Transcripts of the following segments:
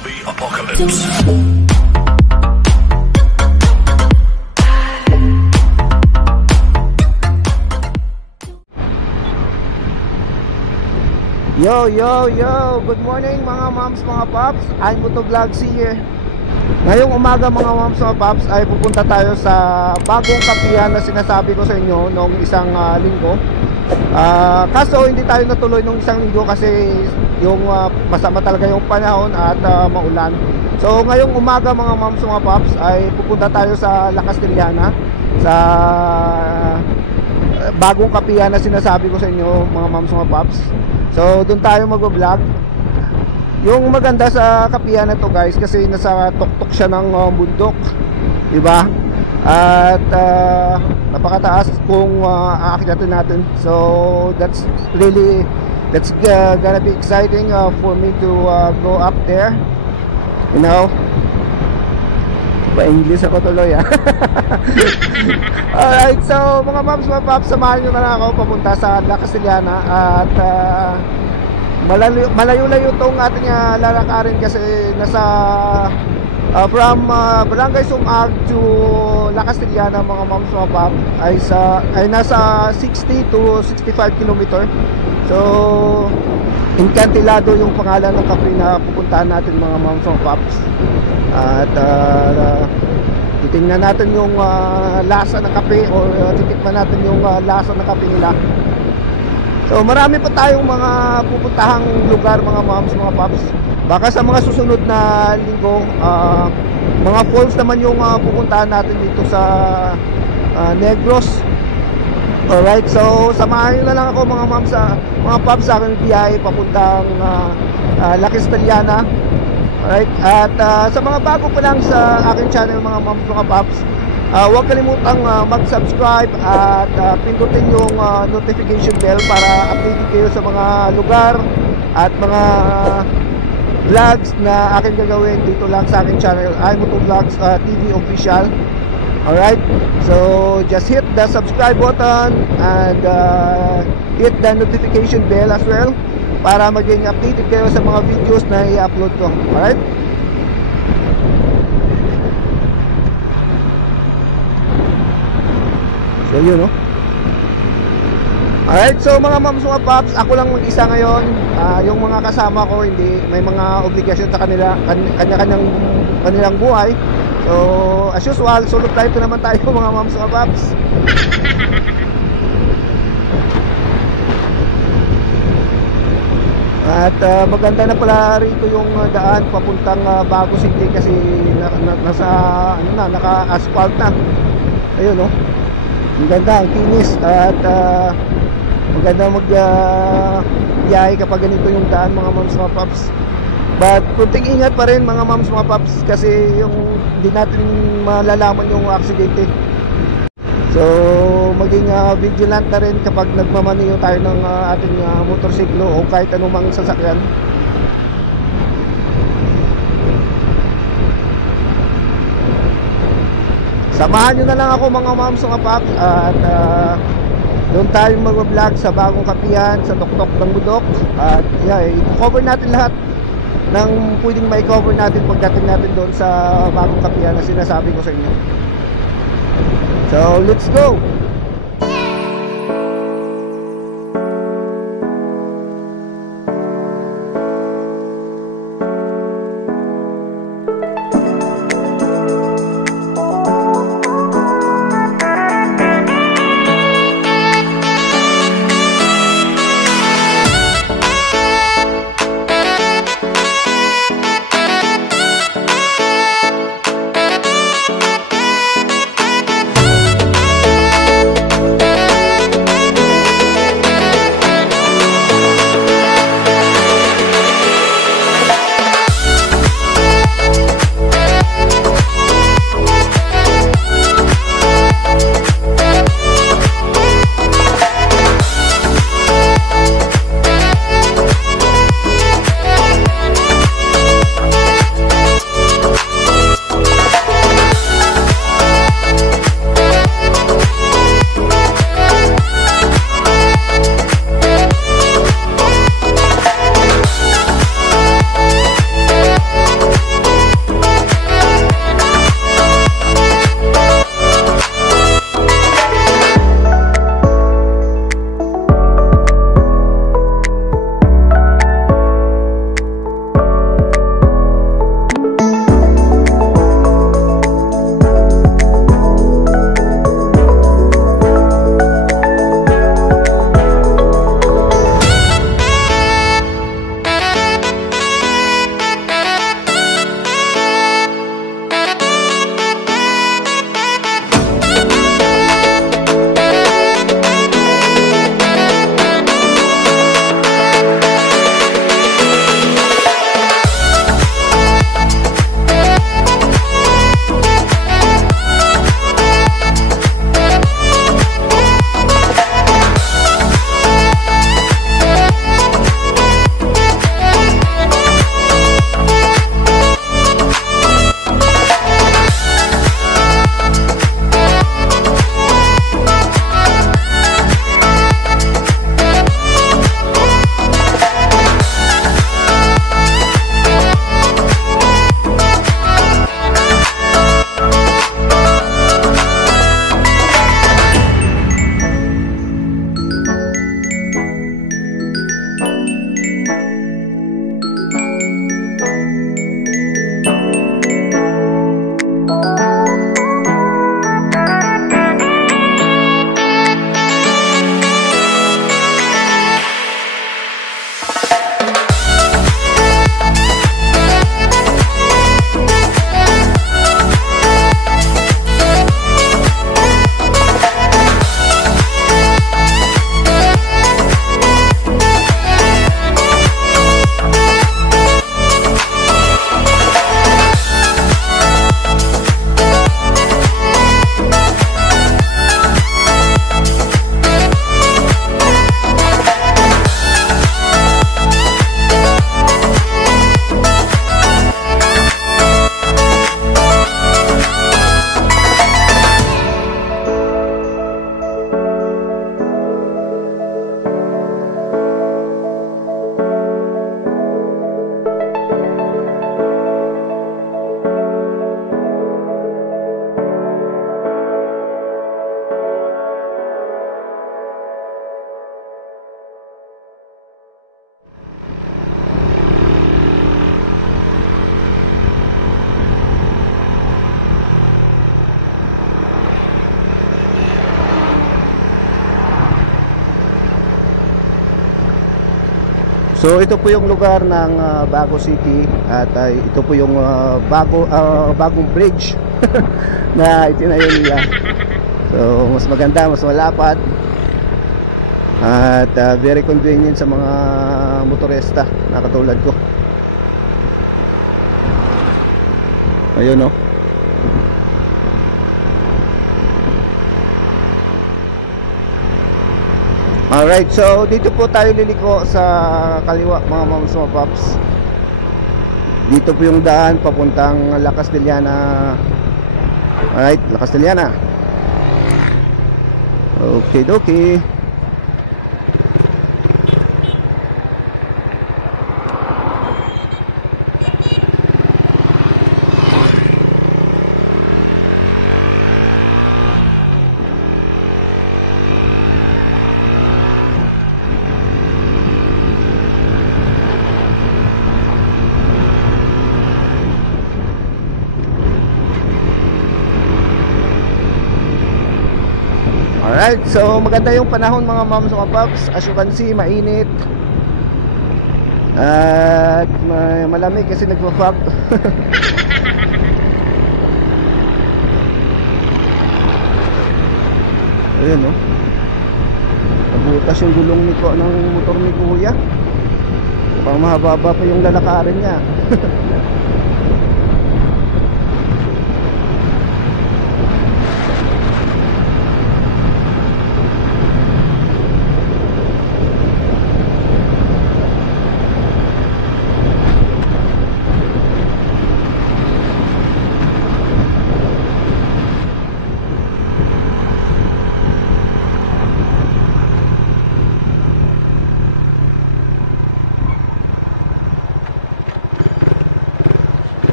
Zombie apocalypse. Yo! Good morning mga moms, mga pops. I'm Vlogs here. Ngayong umaga mga moms, mga pops ay pupunta tayo sa bagong kapihan na sinasabi ko sa inyo noong isang linggo. Kaso hindi tayo natuloy nung isang linggo kasi yung masama talaga yung panahon at maulan. So ngayong umaga mga moms, mga pops ay pupunta tayo sa La Castellana, sa bagong kapihan na sinasabi ko sa inyo mga moms, mga pops. So doon tayo mag-vlog. Yung maganda sa kapihan na to guys, kasi nasa tuktok siya ng bundok, diba? At napakataas kung aakyatin natin. So that's gonna be exciting for me to go up there, you know. Pa-English ako tuloy Alright, so mga moms, mga pops, samahan nyo na lang ako papunta sa La Castellana. At malayo-layo itong ating lalakarin kasi nasa from Barangay Sumag to La Castellana mga moms, mga pops ay nasa 60 to 65 km. So Encantilado yung pangalan ng kape na pupuntahan natin mga moms, mga pops. At titingnan natin yung lasa ng kape, o titikman natin yung lasa ng kape nila. So marami pa tayong mga pupuntahang lugar mga moms, mga pops. Baka sa mga susunod na linggo mga falls naman yung pupuntahan natin dito sa Negros. Alright, so samahan nyo na lang ako mga moms, mga pops, sa aking biyahe papuntang La Castellana. Alright, at sa mga bago pa lang sa aking channel mga moms, mga pops, huwag kalimutang mag-subscribe at pindutin yung notification bell para updated kayo sa mga lugar at mga vlogs na aking gagawin dito lang sa aking channel, Vlogs TV Official. Alright, so just hit the subscribe button and hit the notification bell as well para maging updated kayo sa mga videos na i-upload ko. Alright? So yun, no? Alright, so mga moms, mga pops, ako lang mag-isa ngayon. Yung mga kasama ko, hindi, may mga obligasyon sa kanila, kanilang buhay. So as usual, solo flight naman tayo mga moms, mga pops. At maganda na pala rito yung daan papuntang Bago City kasi naka-asphalt na. Ayun, no? Maganda, ang kinis. At maganda mag-biyahe kapag ganito yung daan mga moms, mga pops. But kunting ingat pa rin mga moms, mga pops, kasi yung hindi natin malalaman yung aksidente. So maging vigilant na rin kapag nagmamaniho tayo ng ating motorsiklo o kahit anumang sasakyan. Samahan nyo na lang ako mga moms, mga pops, at doon tayo mag-vlog sa bagong kapihan, sa tuktok ng bundok. At i-cover natin lahat ng pwedeng may cover natin pagdating natin doon sa bagong kapihan na sinasabi ko sa inyo. So let's go. So ito po yung lugar ng Bago City at ito po yung bagong bridge na itinayo nila. So mas maganda, mas malapad at very convenient sa mga motorista na katulad ko. Ayun, no. Alright, so dito po tayo liliko sa kaliwa mga moms mga paps. Dito po yung daan papuntang La Castellana. Alright, La Castellana. Okay, dokie. Alright, so maganda yung panahon mga moms mga paps. As you can see, mainit at malamig kasi nagpa-fog. Ayun, no. Nabutas yung gulong ng motor ni kuya. Mukhang mahaba pa yung lalakarin niya.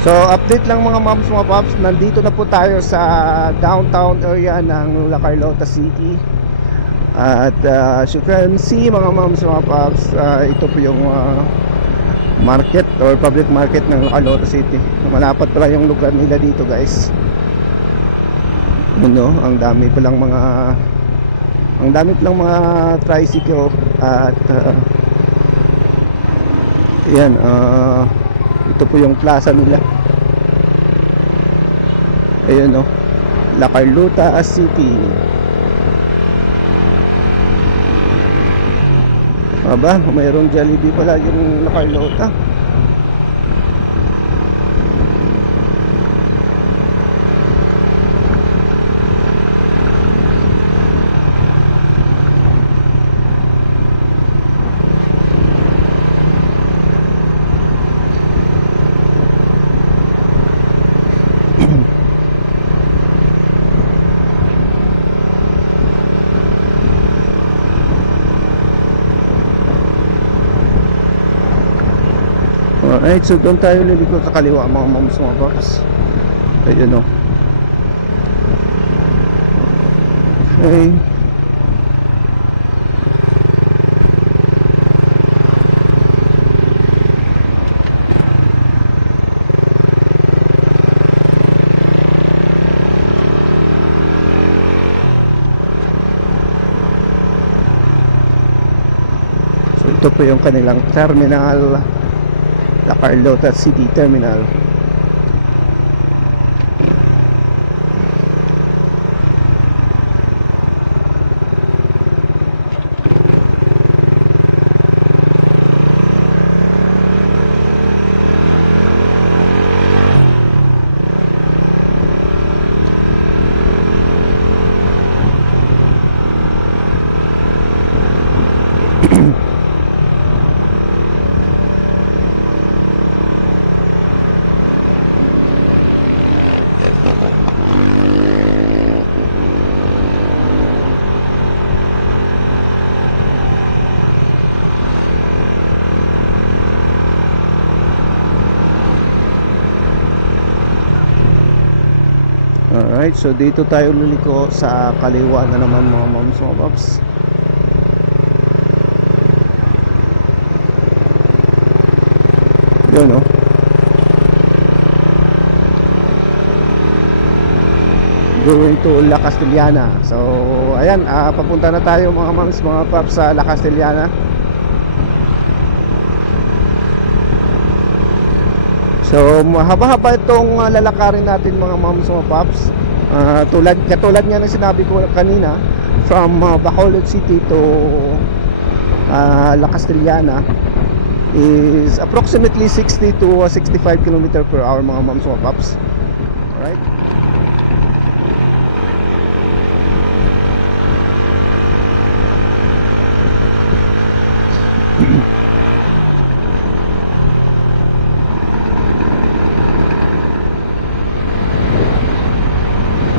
So update lang mga moms mga pops, nandito na po tayo sa downtown area ng La Carlota City. At as you can see mga moms mga pops, ito po yung market or public market ng La Carlota City. Malapad pala yung lugar nila dito guys. Ano, ang dami pa lang mga tricycle at yan, ito po yung plaza nila. Ayun, no, La Carlota City. Aba, mayroong Jollibee pala yung La Carlota. Alright, so doon tayo liliko sa kaliwa mga moms mga pops. Ayun, no. Okay. So ito po yung kanilang terminal, La Carlota City Terminal. Alright, so dito tayo liliko sa kaliwa na naman mga moms mga pops. Yun, no? Going to La Castellana. So ayan, papunta na tayo mga moms, mga paps, sa La Castellana. So mahaba-haba itong lalakarin natin mga moms, mga paps. Katulad nga ng sinabi ko kanina, from Bacolod City to La Castellana is approximately 60 to 65 km per hour mga moms, mga paps. Alright.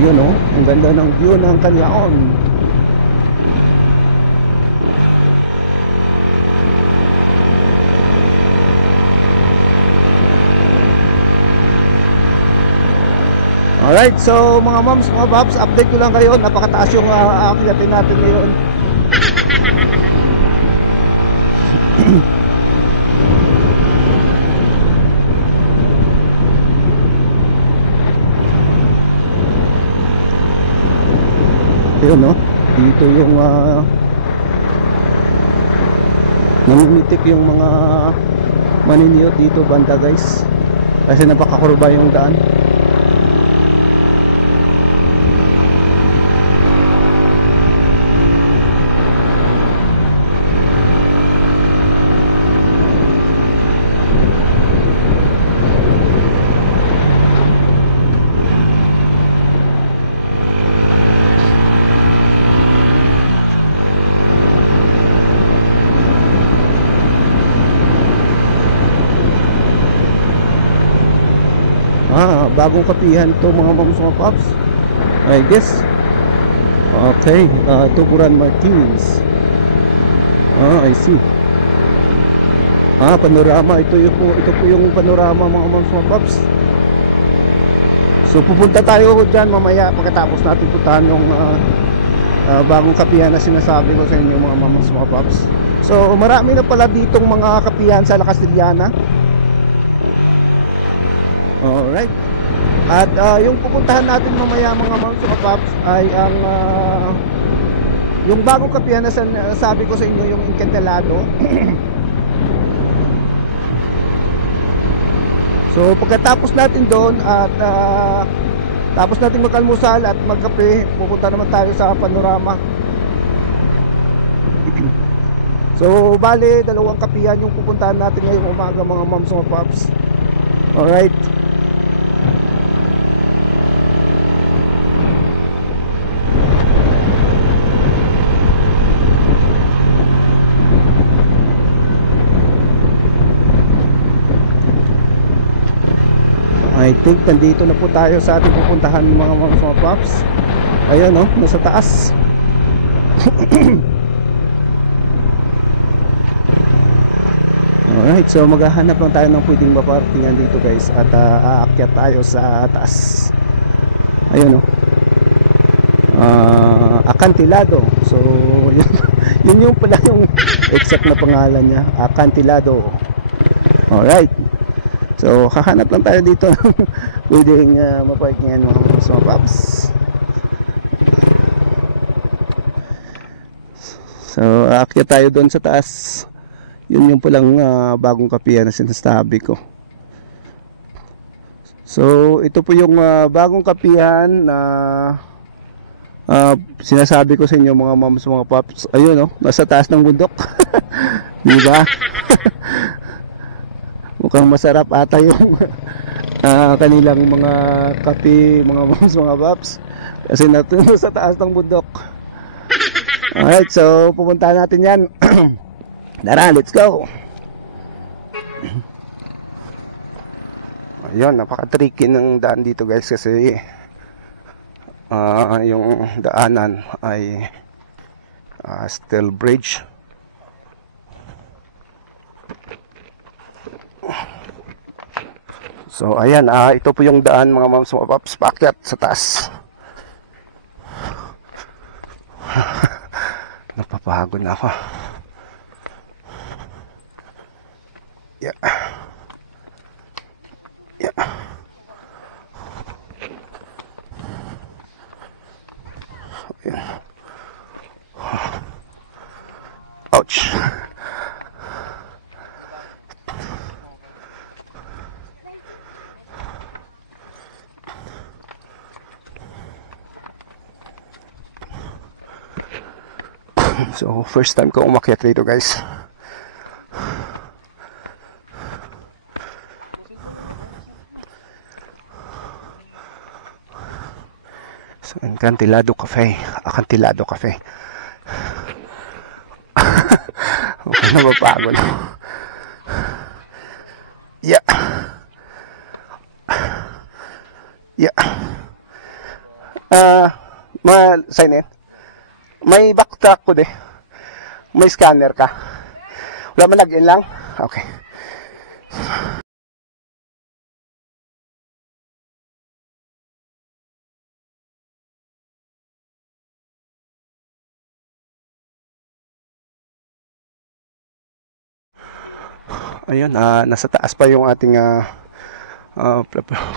Yun, oh, ang ganda ng view ng Canyaon. Alright, so mga moms, mga babs, update ko lang kayo. Napakataas yung aakyatin natin ngayon. Yun, no? Dito yung namimitik yung mga maniniyot dito banda, guys, kasi napakakurba yung daan. Bagong kapihan to mga moms, mga pops, I guess. Okay, Tukuran Martins. I see. Panorama. Ito po yung panorama mga moms, mga pops. So pupunta tayo dyan mamaya pagkatapos natin puntahan yung bagong kapihan na sinasabi ko sa inyo mga moms, mga pops. So marami na pala ditong mga kapihan sa La Castellana. Alright. At yung pupuntahan natin mamaya mga moms, mga pops, ay ang yung bagong kapihan na sabi ko sa inyo, yung Encantelado. So pagkatapos natin doon at tapos natin mag-almusal at magkape, pupunta naman tayo sa panorama. So bale, dalawang kapihan yung pupuntahan natin ngayong umaga mga moms, mga pops. Alright. I think nandito na po tayo sa ating pupuntahan mga mga pops. Ayun, no, nasa taas. Alright, so maghahanap lang tayo ng pwedeng mapartingan dito, guys. At aakyat tayo sa taas. Ayun, no, Acantilado. So yun yung pala yung exact na pangalan niya, Acantilado. Alright. So hahanap lang tayo dito pwedeng maparkingan mga paps. So aakyat tayo doon sa taas. Yun yung palang bagong kapihan na sinasabi ko. So ito po yung bagong kapihan na sinasabi ko sa inyo mga moms, mga paps. Ayun, no, nasa taas ng bundok. Diba? Mukhang masarap ata yung kanilang mga kape mga moms, mga paps, kasi natuno sa taas ng bundok. Alright, so pupunta natin yan. Tara, let's go. Ayun, napaka-tricky ng daan dito, guys, kasi yung daanan ay steel bridge. So ayan, ito po yung daan mga moms, mga paps, paakyat sa taas. Napapagod na ako. Yeah. beach. So first time ko umakyat dito, guys. So, Acantilado Cafe. Acantilado Cafe. Okay na, mapagod. Yeah. Yeah. Sign in. May backtrack ko may scanner ka. Wala man, login lang. Okay. Ayun, nasa taas pa yung ating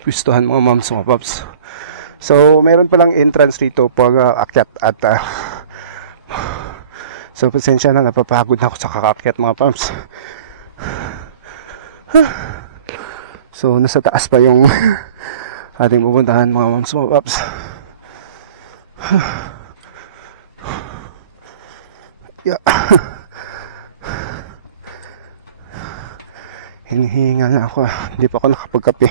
pwistuhan, mga moms, mga pops. So meron palang entrance dito pag akyat at so pasensya na, napapagod na ako sa kakakyat, mga pops. So nasa taas pa yung ating pupuntahan, mga moms, mga pops. Yeah. Hinihinga na ako, hindi pa ako nakapagkape.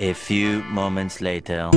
A few moments later.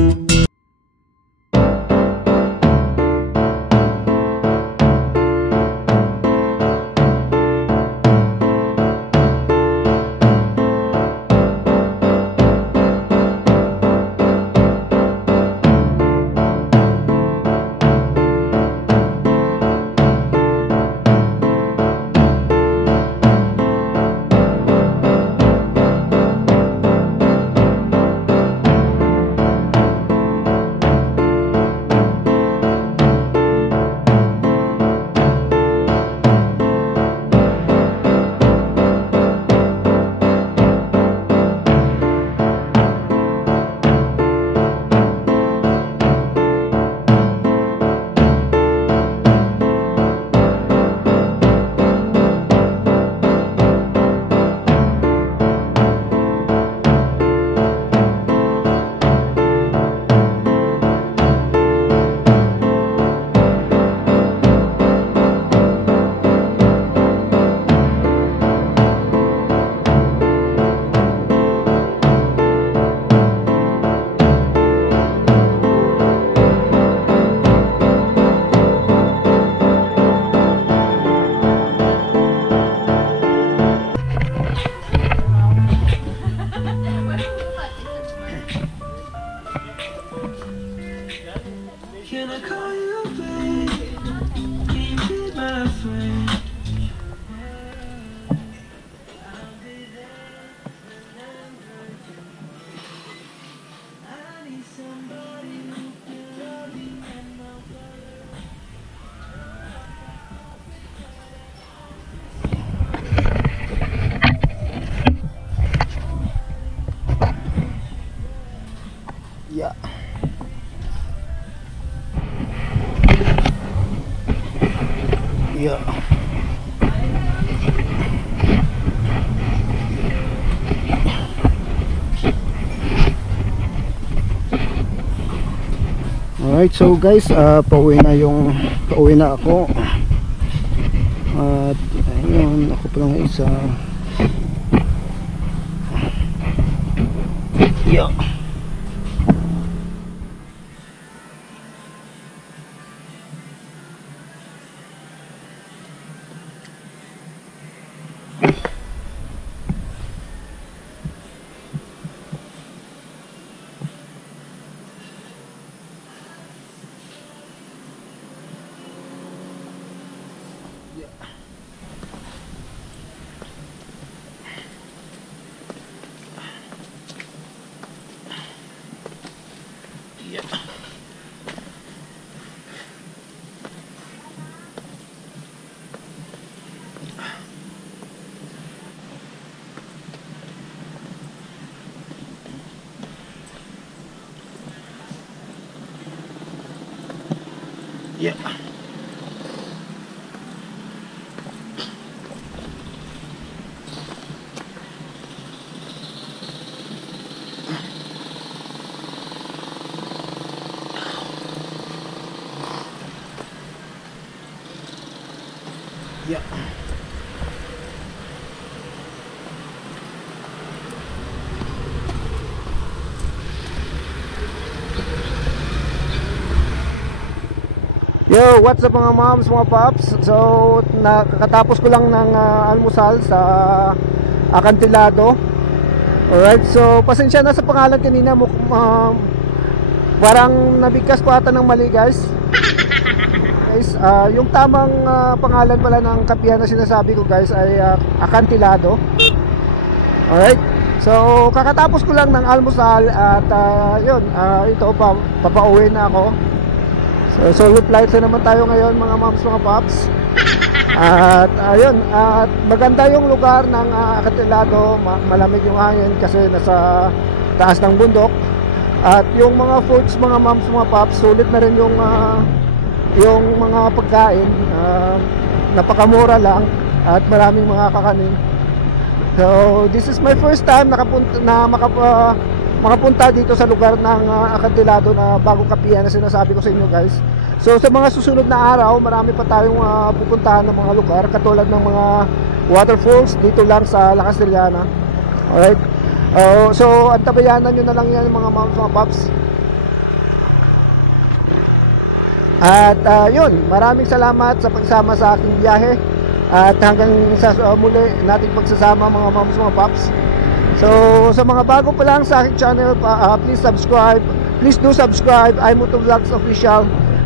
Can I call you babe? Can you be my friend? I'll be there whenever I need somebody who can love me and my Yeah. Yeah. Alright, so guys, pauwi na ako. At ayun, ako pa lang isa. Yeah. Yeah. Yeah. Yo, what's up mga moms, mga pops? So, nakakatapos ko lang ng almusal sa Acantilado. Alright, so pasensya na sa pangalan kanina, parang nabigkas ko ata ng mali guys. Guys, yung tamang pangalan pala ng kapihan na sinasabi ko guys ay Acantilado. Alright, so kakatapos ko lang ng almusal at yun, ito papauwi na ako. So solo flight na naman tayo ngayon mga moms, mga pops. At ayun, at maganda yung lugar ng Acantilado, malamig yung hangin kasi nasa taas ng bundok. At yung mga foods mga moms, mga pops, sulit na rin yung mga pagkain, napakamura lang at maraming mga kakanin. So this is my first time makapunta dito sa lugar ng Acantilado na bagong kapihan na sinasabi ko sa inyo guys. So sa mga susunod na araw, marami pa tayong pupuntahan ng mga lugar katulad ng mga waterfalls dito lang sa La Castellana. Alright, so antabayanan nyo na lang yan mga moms, mga pops. At yun, maraming salamat sa pagsama sa aking biyahe. At hanggang sa muli nating pagsasama mga moms, mga pops. So sa mga bago pa lang sa aking channel, please subscribe. Please do subscribe, iMoto Vlogs Official.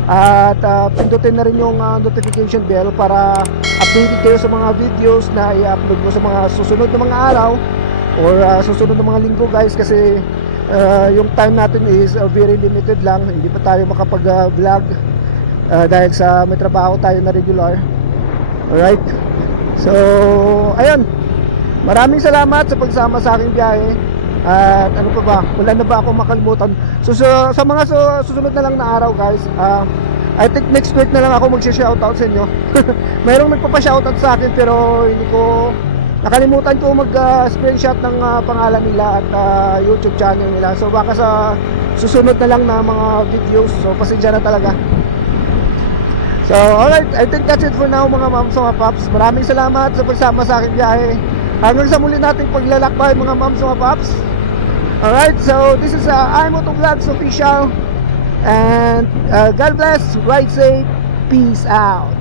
At pindutin na rin yung notification bell para updated kayo sa mga videos na i-upload ko sa mga susunod na mga araw or susunod na mga linggo guys, kasi yung time natin is very limited lang. Hindi pa tayo makapag-vlog dahil sa may trabaho tayo na regular. Alright, so ayun, maraming salamat sa pagsama sa aking biyahe. At ano pa ba, wala na ba ako makalimutan? So sa mga susunod na lang na araw guys, I think next week na lang ako magsha-shoutout sa inyo. Mayroong nagpapa-shoutout sa akin pero hindi ko nakalimutan ko mag-screenshot ng pangalan nila at YouTube channel nila. So baka sa susunod na lang na mga videos, so pasensya na talaga. So alright, I think that's it for now mga moms, mga pops. Maraming salamat sa pagsama sa aking biyahe. Hanggang sa muli nating paglalakbay mga moms, mga pops. Alright, so this is iMoto Vlogs Official. And God bless, ride safe, peace out.